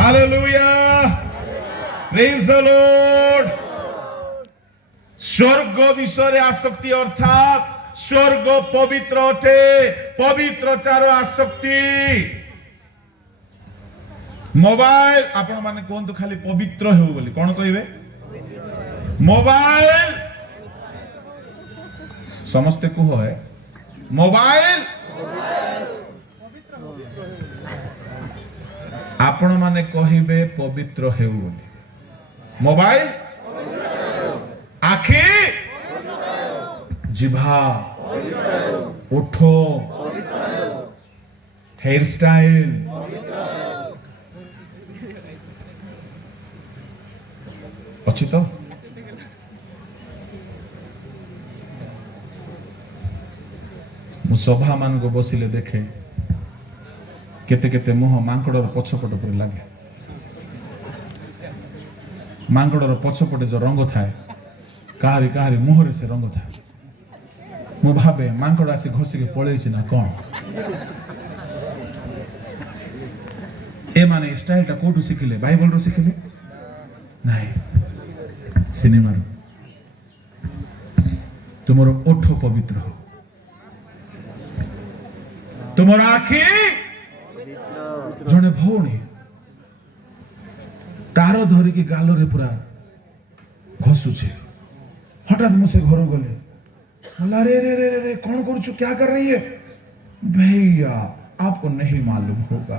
Hallelujah. Praise the Lord. स्वर्ग विषय आसक्ति अर्थात स्वर्ग पवित्र अटे पवित्रतार आसक्ति मोबाइल आपण माने कोन खाली पवित्र हो बोली कोन कहबे मोबाइल समस्ते को है मोबाइल आपण माने कहिबे पवित्र हेउ बोली मोबाइल आखि जिभा ओठ हेयर स्टाइल अच्छी तो मु सभा मान को बसिले देखे केते केते मुह मांकड़र पछपट पर लागे मांकड़र पछपटे जो रंग थाए काहारी काहारी मुहरे से रंग थाए मु भाबे मांकड़ आसी घोसी के पळेई ना कोन ए माने स्टाइल टा कोठु सिखिले बाइबल रो सिखिले नाही सिनेमा रो तुमरो ओठ पवित्र हो तुमरो आखि जने भौणी तार धरी की गालो रे पूरा घसु छे हठात मुझसे घर गले बोला रे रे रे रे कौन करूँ क्या कर रही है भैया आपको नहीं मालूम होगा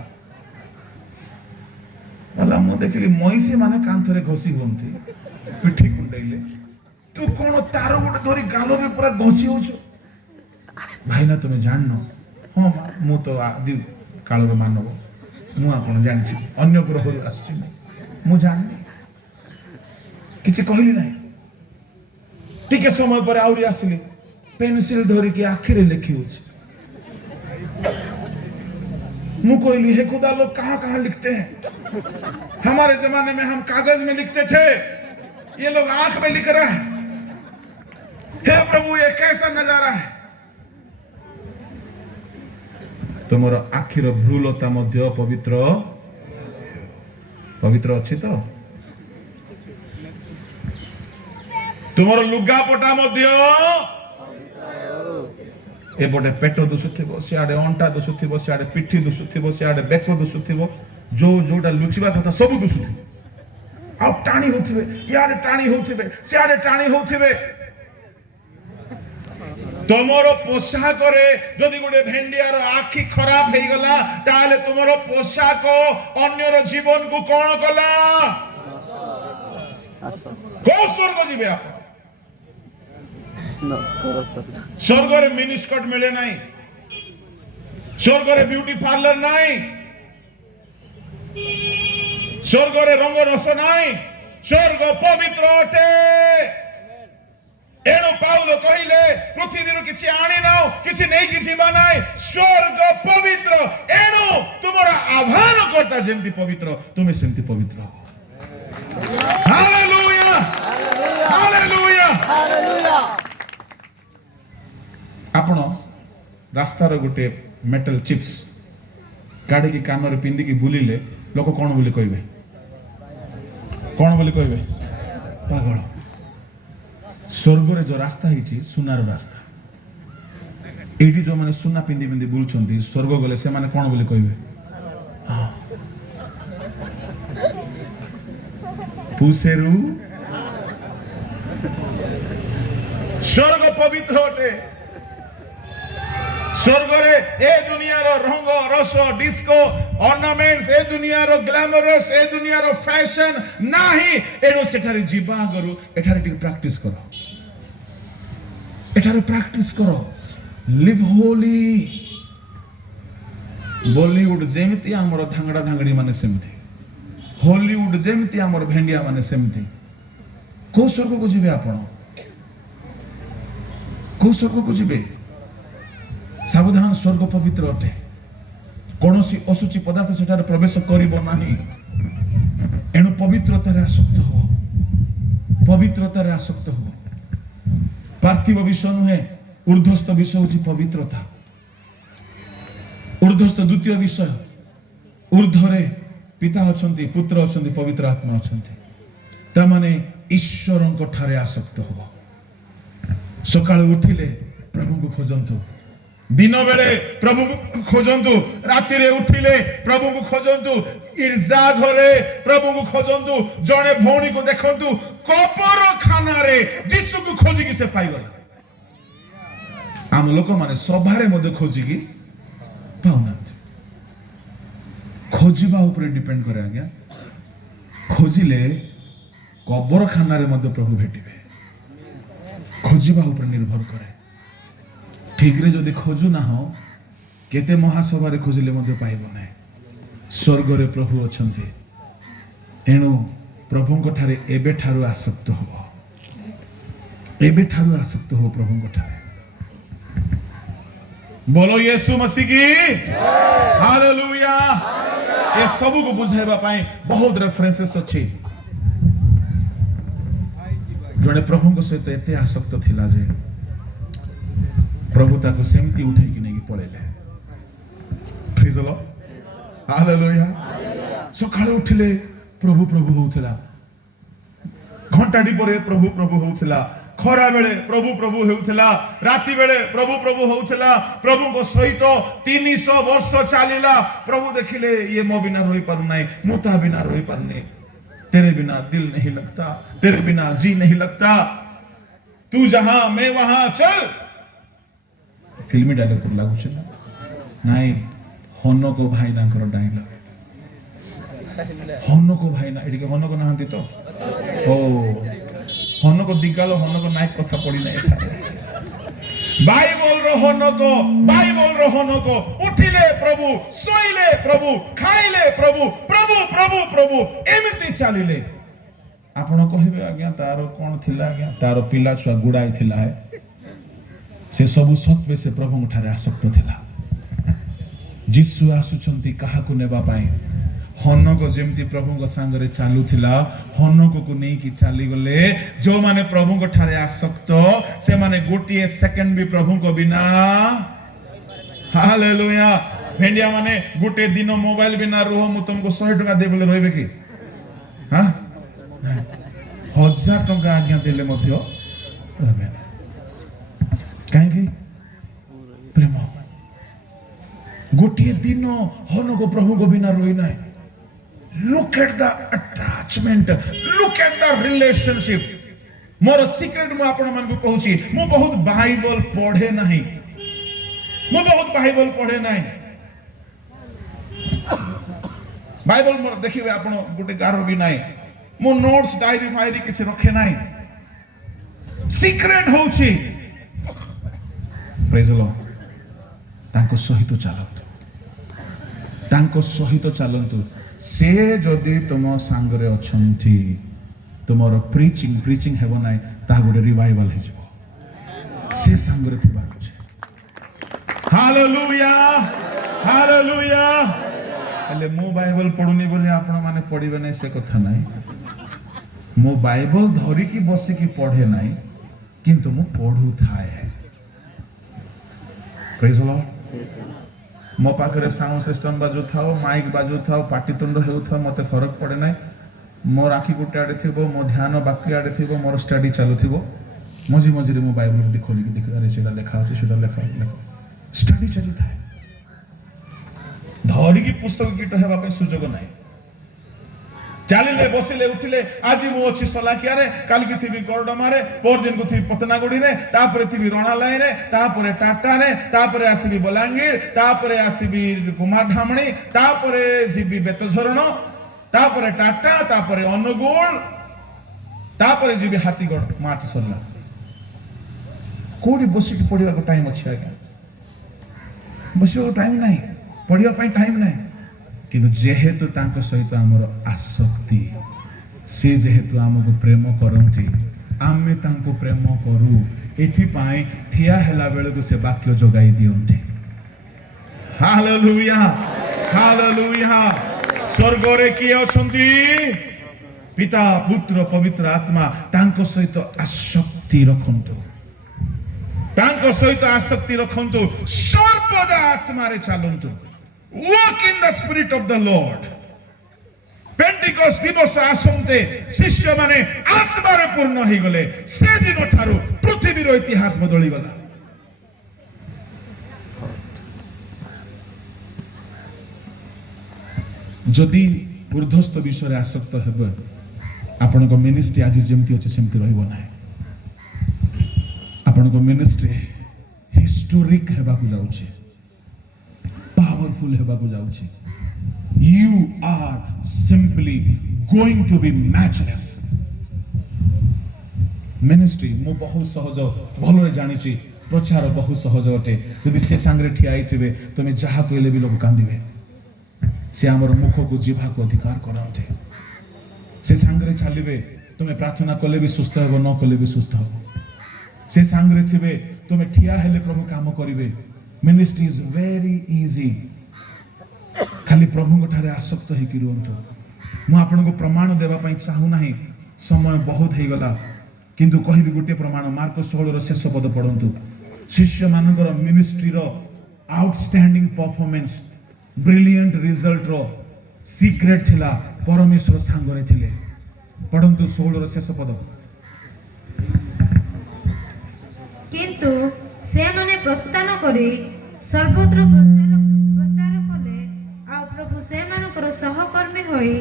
बोला मु देखली मईसी माने कांथरे घसी होंती पिठी कुंडैले तू कौन तारो गोटे धरी गालो रे पूरा घसी होछु भाई ना तुम जाननो हां मु तो आदि काल रे मानव मु आपण जानछि अन्य ग्रह रे आछि मु जाननी किछि कहली नाही टिके समय पर आउरी आसिले पेंसिल धरी के आखिर लिखी होछि मु कहली हे खुदा लोग कहां-कहां लिखते हैं हमारे जमाने में हम कागज में लिखते थे ये लोग आंख में लिख रहा है हे प्रभु ये कैसा नजारा है तुमरो आखिर भ्रूलता मध्य पवित्र पवित्र अछि तो तुमरो लुगापटा मध्य एपटे पेट दुसुथिबो सियाडे अंटा दुसुथिबो सियाडे पिठी दुसुथिबो सियाडे बेक दुसुथिबो जो जोटा लुचिबा कथा सब दुसुथिबो आ टाणी होथिबे याडे टाणी होथिबे सियाडे टाणी होथिबे तुमरो पोशाक रे जदि गोटे भेंडियार आखि खराब हे गला ताले तुमरो पोशाक अन्यर जीवन को कोन कला को स्वर्ग जिबे आप स्वर्ग रे मिनिस्कर्ट मिले नहीं स्वर्ग रे ब्यूटी पार्लर नहीं स्वर्ग रे रंग रस नहीं स्वर्ग पवित्र अटे एणु पाउल कहिले पृथ्वी रो किछि आनी नाओ किछि नै किछि बनाय स्वर्ग पवित्र एणु तुमरा आह्वान करता जेंति पवित्र तुमे सेंति पवित्र हालेलुया हालेलुया हालेलुया आपण रास्ता रो गुटे मेटल चिप्स गाड़ी की कान रे पिंदी की बुलिले लोक कोन बोली कहबे पागल स्वर्ग रे जो रास्ता हिची सुनार रास्ता एठी जो माने सुना पिंदी पिंदी बुलछंती स्वर्ग गले से माने कोन बोली कहबे पुसेरु स्वर्ग पवित्र होते स्वर्ग रे ए दुनिया रो रंग रस डिस्को ऑर्नामेंट्स ए दुनिया रो ग्लैमरस ए दुनिया रो फैशन नाही एनो सेठारे जीवा करू एठारे टिक प्रैक्टिस करो लिव होली बॉलीवुड जेमती हमर धांगड़ा धांगड़ी माने सेमती हॉलीवुड जेमती हमर भेंडिया माने सेमती को स्वर्ग को जिबे आपण को स्वर्ग को जिबे सावधान स्वर्ग पवित्र अटे कौनसी असुचि पदार्थ सेठारे प्रवेश करिबो नाही एणु पवित्रता रे आसक्त हो पार्थिव विषय नुहे ऊर्ध्वस्थ विषय होची पवित्रता ऊर्ध्वस्थ द्वितीय विषय ऊर्ध्वरे पिता अछंती पुत्र अछंती पवित्र आत्मा अछंती तमाने ईश्वरंक ठारे आसक्त हो सकाळ उठिले प्रभु को खोजंतु दिन बेले प्रभु को खोजंतु राति रे उठिले प्रभु को खोजंतु गिरजा घरे प्रभु को खोजंतु जणे भौणी को देखंतु कपर खाना रे यीशु को खोजी की से पाइगला आम लोक माने सभारे मधे खोजी की पाउना खोजिबा ऊपर डिपेंड करे आज्ञा खोजिले कबर खाना रे मधे प्रभु भेटिबे खोजिबा ऊपर निर्भर करे ठीक रे जदि खोजु ना हो केते महासभा रे खोजिले मधे पाइबो नै स्वर्ग रे प्रभु अछंती एणु प्रभु को ठारे एबे ठारू आसक्त हो एबे ठारू आसक्त हो प्रभु को ठारे बोलो यीशु मसीह की हालेलुया ये सब को बुझाइबा पाई बहुत रेफरेंसेस अछि जने प्रभु को सहित एते आसक्त थिला जे प्रभु ताको सेमती उठाई कि नहीं पळेले प्रेज द लॉर्ड हालेलुया सकाळे उठिले प्रभु प्रभु होउथला घंटाडी परे प्रभु प्रभु होउथला खरा बेले प्रभु प्रभु होउथला राति बेले प्रभु प्रभु होउथला प्रभु को सहित 300 वर्ष चलीला प्रभु देखिले ये मो बिना रही पारु नाही मुता बिना रही पारने तेरे बिना दिल नहीं लगता तेरे बिना जी नहीं लगता तू जहां मैं वहां चल फिल्मी डायलॉग पर लागु छ नाही हनो को भाई ना करो डायलॉग हनो को भाई ना एडी हनो को नाहंती तो ओ हनो को दिगालो हनो को नायक कथा पड़ी नहीं बाइबल रो हनो को उठिले प्रभु सोइले प्रभु खाइले प्रभु प्रभु प्रभु प्रभु एमिति चलिले आपण कहिबे आज्ञा तारो कोन थिला आज्ञा तारो पिला छुआ गुडाई थिला है से सब सत्वे से प्रभु ठारे आसक्त थिला जिसु आसुचंती काहा को नेबा पाई हनक जेमती प्रभु को सांगरे चालू थिला हनक को नहीं कि चाली गले जो माने प्रभु को ठारे आसक्त से माने गोटिए सेकंड भी प्रभु को बिना हालेलुया भेंडिया माने गोटे दिन मोबाइल बिना रहो मु तुमको 100 टका दे बोले रहबे की हां 1000 टका आज्ञा देले मध्य रहबे काहे की प्रेम गोटिए दिन हनक प्रभु को बिना रोई नाही look at the attachment look at the relationship more secret मु आपण मन को कहूची मु बहुत बाइबल पढ़े नाही मु बहुत बाइबल पढ़े नाही बाइबल मोर देखिबे आपण गुटे गारो भी नाही मु नोट्स डायरी फायरी किछ रखे नाही सीक्रेट होची प्रेज द लॉर्ड तांको सहित चलंतु से जदि तुम सांगरे अछंती तुमरो प्रीचिंग हेबो नाही ता गोटे रिवाइवल हे जबो से सांगरे थिबा छै हालेलुया हालेलुया एले मो बाइबल पढुनी बोली आपण माने पढिबे नै से कथा नाही मो बाइबल धरि की बसी की पढे नाही किंतु मो पढु थाए प्रेज द लॉर्ड मो पाखरे साउंड सिस्टम बाजू थाओ माइक बाजू थाओ पाटितुंड हेउ थाओ मते फरक पड़े नाही मोर आखि गुटे आडे थिबो मो ध्यान बाकी आडे थिबो मोर स्टडी चालू थिबो मझी मझी रे मो बाइबल खोली के देखा रे सेडा लेखा होचे सेडा लेखा स्टडी चली थाए धरी की पुस्तक कीट हेबा पे सुजोग नाही चालिले बसिले उठिले आज मु अछि सलाकिया रे काल की थिबी गरडमा रे पर दिन को थिबी पतनागुडी रे तापरे थिबी रणालाई रे तापरे टाटा रे तापरे आसीबी बलांगीर तापरे आसीबी कुमार धामणी तापरे जीबी बेतझरण तापरे टाटा तापरे अनुगुण तापरे जीबी हाथीगढ़ मार्च सरला कोडी बसी की पढिया को टाइम अछि आज्ञा बसी को टाइम नाही पढिया पई टाइम नाही किंतु जेहेतु तांको सहित हमर आसक्ति से जेहेतु हमको प्रेम करंती आमे तांको प्रेम करू एथि पाई ठिया हेला बेले को से वाक्य जोगाई दियंती हालेलुया हालेलुया स्वर्ग रे की अछंती पिता पुत्र पवित्र आत्मा तांको सहित आसक्ति रखंतु तांको सहित आसक्ति रखंतु सर्वदा आत्मा रे चलंतु walk in the spirit of the Lord पेंटिकस्ट दिवस आसंते शिष्य माने आत्मारे पूर्ण हो गले से दिन ठारू पृथ्वीर इतिहास बदली गला जदि ऊर्ध्वस्त विषय आसक्त हेब आपण को मिनिस्ट्री आज जेमती अछि सेमती रहइबो ना आपण को मिनिस्ट्री हिस्टोरिक हेबा को जाउछि पावरफुल हेबा को जाउछि you are simply going to be matchless ministry मो बहुत सहज भलरे जानिछि प्रचार बहुत सहज अटे यदि से संगरे ठिया आइथिबे तमे जहा कहले भी लोग कांदिबे से हमर मुख को जिभा को अधिकार करन्ते से संगरे चलिबे तमे प्रार्थना कले भी सुस्थ हेबो न कले भी सुस्थ हेबो से संगरे थिबे तमे ठिया हेले प्रभु काम करिवे मिनिस्ट्री इज वेरी इजी खाली प्रभु ठारे आसक्त होइकि रुहंतु मु आपन को प्रमाण देबा पई चाहू नाही समय बहुत हे गला किंतु कहिबी गुटे प्रमाण मार्कस 16 रो शेष पद पढंतु शिष्य मानकर मिनिस्ट्री रो आउटस्टैंडिंग परफॉर्मेंस ब्रिलियंट रिजल्ट रो सीक्रेट थिला परमेश्वर सांगरे थिले पढंतु 16 रो शेष पद किंतु से माने प्रस्थान करे सर्वत्र प्रचार कले आ प्रभु से मानकर सहकर्मी होई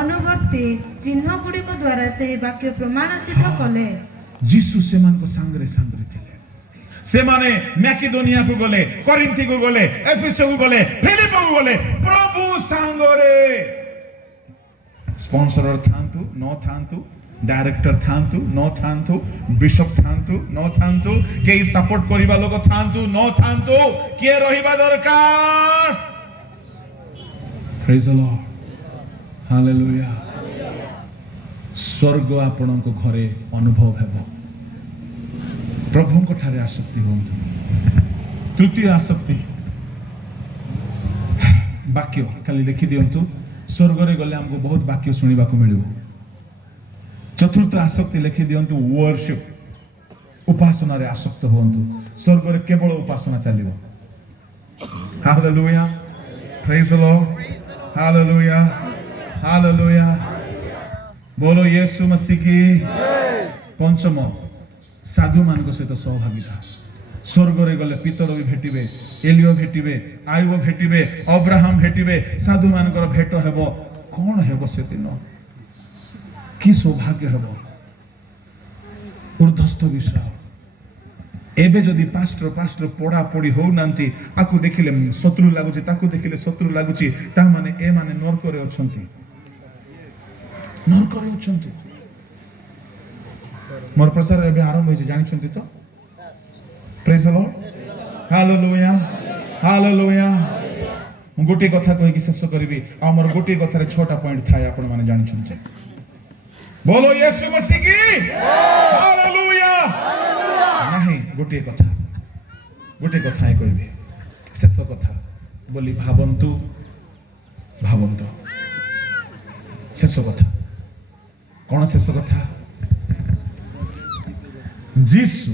अनुवर्ती चिन्ह गुडी को द्वारा से वाक्य प्रमाण सिद्ध कले यीशु से मान को सांगरे थिले से माने मैकेडोनिया को गले कोरिन्थ को गले एफेसस को गले फिलिप को गले प्रभु सांगरे स्पॉन्सर थांतु न थांतु डायरेक्टर थांतु न थांतु बिशप थांतु न थांतु के सपोर्ट करिबा लोग थांतु न थांतु के रहिबा दरकार प्रेज द लॉर्ड हालेलुया स्वर्ग आपन को घरे अनुभव हेबो प्रभु को ठारे आसक्ति होंतु तृतीय आसक्ति वाक्य खाली लिखि दियंतु स्वर्ग रे गले हमको बहुत वाक्य सुनिबा को मिलिबो चतुर्थ आसक्ति लिखि दियंतु वर्शिप उपासना रे आसक्त होंतु स्वर्ग रे केवल उपासना चलिबो hallelujah praise the lord hallelujah hallelujah बोलो यीशु मसीह की पंचम साधु मान सहित सहभागिता स्वर्ग रे गले पितर भी भेटिबे एलियो भेटिबे आयुब भेटिबे अब्राहम भेटिबे साधु मानकर भेट हेबो कोन हेबो से दिन की सौभाग्य हेबो ऊर्ध्वस्त विषय एबे जदि पास्टर पड़ा पड़ी हो नांती आकु देखिले शत्रु लागुची ताकु देखिले शत्रु लागुची ता माने ए माने नरक रे अछंती नरक रे अछंती मोर प्रचार एबे आरंभ होइछ जानि छंती तो praise the lord hallelujah hallelujah गोटे कथा कहि कि शेष करबी आ मोर गोटे कथा रे 6टा पॉइंट थाय आपण माने जानि छंती बोलो यीशु मसीह की हालेलुया नहीं गोटे कथा कहबी शेष कथा बोली भावंतु शेष कथा कौन शेष कथा जीसु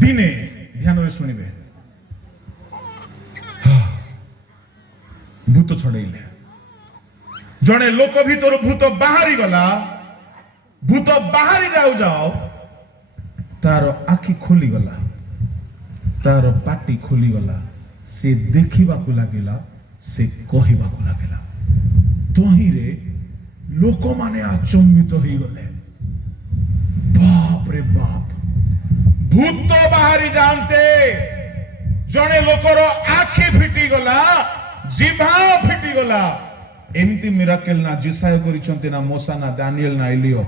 दिने ध्यान रे सुनिबे भूत छड़ेले जड़े लोक भीतर भूत बाहरी गला भूत बाहरी जाओ तार आखि खोली गला तार पाटी खोली गला से देखिबा को लागिला से कहिबा को लागिला तोही रे लोक माने आचंबित होई गले बाप रे बाप भूत तो बाहरी जानते जने लोकर आखि फिटी गला जिभा फिटी गला एमती मिराकल ना जिसाय करिसंते ना मोसा ना दानिएल ना एलियो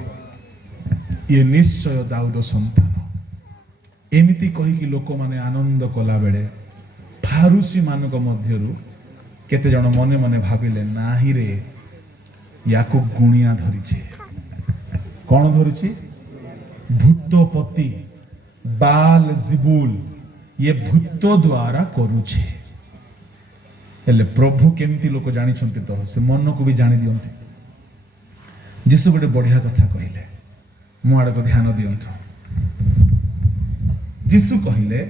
ये निश्चय दाऊद संतान एमिति कही कि लोक माने आनंद कला बेले फारूसी मानक मध्यरु केते जण मने मने भाबिले नाही रे याको गुणिया धरिछे कोन धरिछे भूतपति बाल जिबुल ये भूत द्वारा करूछे हेले प्रभु केमती लोक जानि छंती तो से मन को भी जानि दियंती जीसु गोटे बढ़िया कथा कहिले मु आड़ को ध्यान दियंतु जीसु कहिले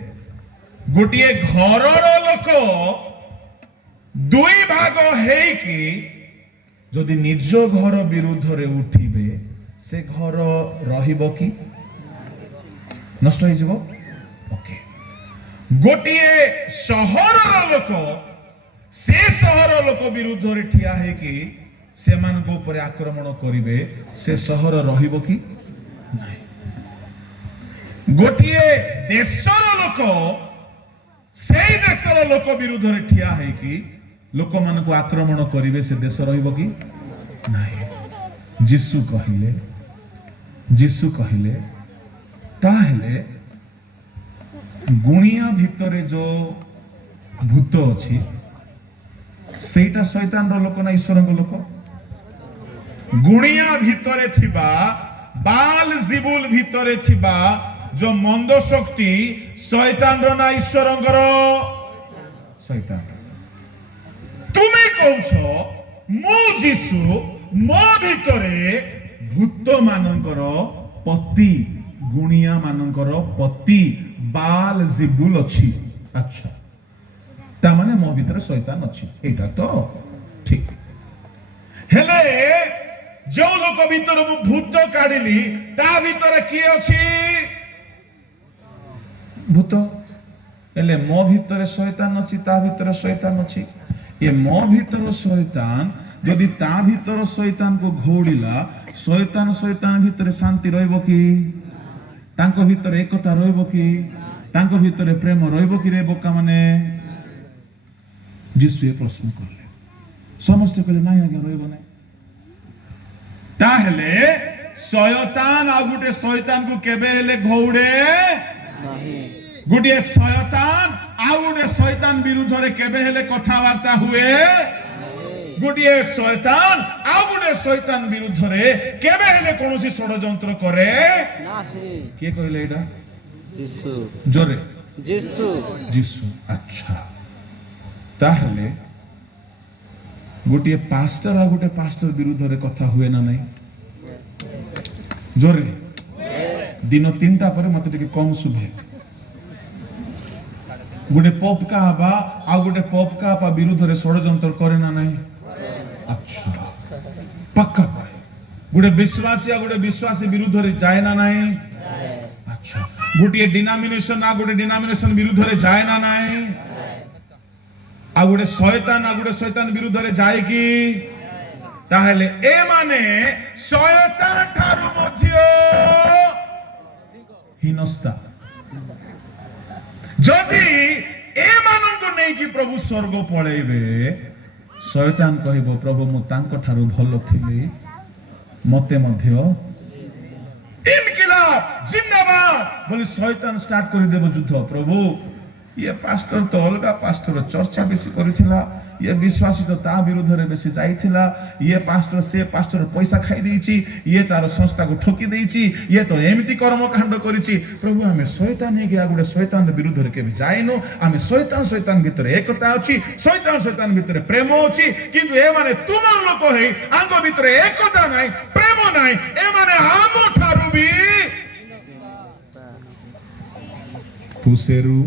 गोटिए घरर लोक दुई भाग हेई कि যদি নিজ ঘর বিরুদ্ধরে উঠিবে সে ঘর রহিব কি নষ্ট হয়ে যাব ওকে গোটিয়ে সহরর লোক সে সহর লোক বিরুদ্ধরে ঠিয়া হইকি সেମାନଙ୍କ উপরে আক্রমণ করিবে সে সহর রহিব কি নাই গোটিয়ে দেশর লোক সেই দেশর লোক বিরুদ্ধরে ঠিয়া হইকি ଲୋକମାନଙ୍କୁ ଆକ୍ରମଣ କରିବେ ସେ ଦେଶ ରହିବ କି ନାହିଁ ଯୀଶୁ କହିଲେ ତାହେଲେ ଗୁଣିଆ ଭିତରେ ଯୋଉ ଭୂତ ଅଛି ସେଇଟା ଶୈତାନର ଲୋକ ନା ଈଶ୍ୱରଙ୍କ ଲୋକ ଗୁଣିଆ ଭିତରେ ଥିବା ବାଲ ଜିବୁଲ ଭିତରେ ଥିବା ଯୋଉ ମନ୍ଦ ଶକ୍ତି ଶୈତାନର ନା ଈଶ୍ୱରଙ୍କର ଶୈତାନର তুমি কৌছ মো যিশু মো ভিতরে ভূত মানଙ୍କର পতি গুণিয়া মানଙ୍କର পতি বাল জিবুল ଅଛି আচ্ছা তা মানে মো ভিতরে শয়তান ଅଛି এটা তো ঠিক হেলে যে লোক ভিতরে মু ভূত কাঢ়িলি তা ভিতরে কি ଅଛି ভূত হেলে মো ভিতরে শয়তান ଅଛି তা ভিতরে শয়তান ଅଛି ये मो भीतर शैतान यदि ता भीतर शैतान को घोड़िला शैतान शैतान भीतर शांति रहइबो कि तांको भीतर एकता रहइबो कि तांको भीतर प्रेम रहइबो कि रे बोका माने जिसु ए प्रश्न करले समस्त कहले नाही आगे रहइबो नै ताहेले शैतान आ गुटे शैतान को केबे हेले घोड़े नाही गुटे शैतान आउ गोटे शैतान विरुद्धरे केबे हेले कथावार्ता हुए गोटे शैतान आउ गोटे शैतान विरुद्धरे केबे हेले कोनोसी षडयंत्र करे नाही के कहले एटा यीशु जोरे यीशु अच्छा ताहले गोटे पास्टर आ गोटे पास्टर विरुद्धरे कथा हुए ना नहीं जोरे दिन 3टा पर मते टिके कम सुभे गोटे पोप का हवा आ गोटे पोप का हवा विरुद्धरे षडयंत्र करे ना नहीं अच्छा पक्का करे गोटे विश्वासी आ गोटे विश्वासी विरुद्धरे जाए ना नहीं अच्छा गोटे डिनोमिनेशन आ गोटे डिनोमिनेशन विरुद्धरे जाए ना नहीं आ गोटे शैतान विरुद्धरे जाए कि ताहेले ए माने शैतान ठारू मध्य हिनस्ता जदि ए माननको नै कि प्रभु स्वर्ग पळैबे शैतान कहबो प्रभु मु तांको ठारू भलो थिली मते मध्य इनकिलाब जिंदाबाद बोली शैतान स्टार्ट करि देबो युद्ध प्रभु ये पास्टर तो अलगा पास्टर चर्चा बेसी करिथिला ये विश्वासी तो ता विरुद्ध रे बेसी जाइथिला ये पास्टर से पास्टर पैसा खाई देइची ये तार संस्था को ठोकी देइची ये तो एमिति कर्मकांड करिची प्रभु हमें शैतान ने के आगुडे शैतान विरुद्ध रे केबे जाइनो हमें शैतान भीतर एकता अछि शैतान भीतर प्रेम अछि किंतु ए माने तुमन लोक हे आंगो भीतर एकता नाही प्रेम नाही ए माने आमो ठारू भी कुसेरू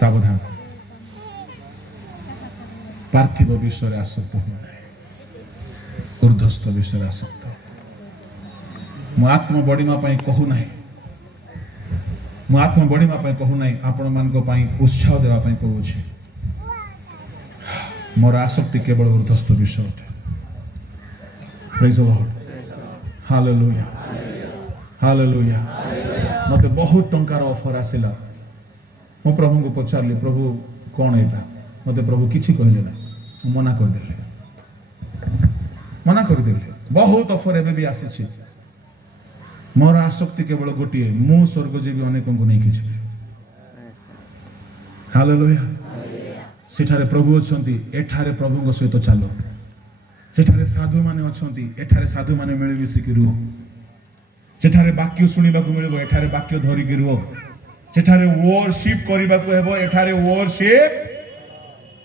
सावधान पार्थिव विषय आसक्त हो ऊर्ध्वस्त विषय आसक्त मु आत्म बढ़िमा पई कहू नाही मु आत्म बढ़िमा पई कहू नाही आपण मानको पई उत्साह देवा पई कहू छी मोर आसक्ति केवल ऊर्ध्वस्त विषय अटे praise the lord hallelujah hallelujah मते बहुत टंकार ऑफर आसिला मो प्रभु को पचारली प्रभु कौन एटा मते प्रभु किछि कहले ना मना कर देले बहुत ऑफर एबे भी आसी छी मोर आसक्ति केवल गोटिए मु स्वर्ग जीवी अनेकों को नहीं किछि हालेलुया सेठारे प्रभु अछंती एठारे प्रभु को सहित चालो सेठारे साधु माने अछंती एठारे साधु माने मिलि मिसि कि रुह सेठारे वाक्य सुनिबा को मिलबो एठारे वाक्य धरि कि रुह सेठारे वर्शिप करिबा को हेबो एठारे वर्शिप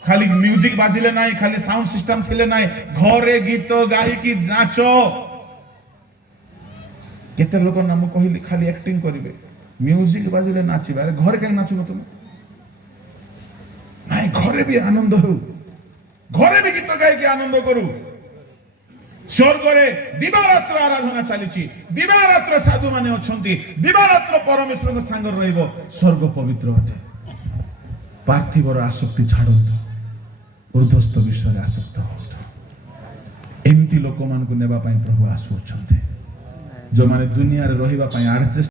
खाली म्यूजिक बाजिले नाही खाली साउंड सिस्टम थिले नाही घरे गीत गाई की नाचो केते लोक नाम कहिली खाली एक्टिंग करिवे म्यूजिक बाजिले नाचिबा अरे घर के नाचो तुम ନାଇଁ ଘରେ ବି ଆନନ୍ଦ ହେଉ, ଘରେ ବି ଗୀତ ଗାଇକି ଆନନ୍ଦ କରୁ। ସ୍ୱର୍ଗରେ ଦିବାରାତ୍ର ଆରାଧନା ଚାଲିଛି, ଦିବାରାତ୍ର ସାଧୁ ମାନେ ଅଛନ୍ତି, ଦିବାରାତ୍ର ପରମେଶ୍ୱରଙ୍କ ସାଙ୍ଗରେ ରହିବ। ସ୍ୱର୍ଗ ପବିତ୍ର ଅଟେ। ପାର୍ଥିବର ଆସକ୍ତି ଛାଡ଼ନ୍ତୁ, ଉର୍ଦ୍ଧ୍ୱସ୍ଥ ବିଷୟରେ ଆସକ୍ତ ହୁଅନ୍ତୁ। ଏମିତି ଲୋକମାନଙ୍କୁ ନେବା ପାଇଁ ପ୍ରଭୁ ଆସୁଅଛନ୍ତି, ଯେଉଁମାନେ ଦୁନିଆରେ ରହିବା ପାଇଁ ଆଡ଼ଜଷ୍ଟ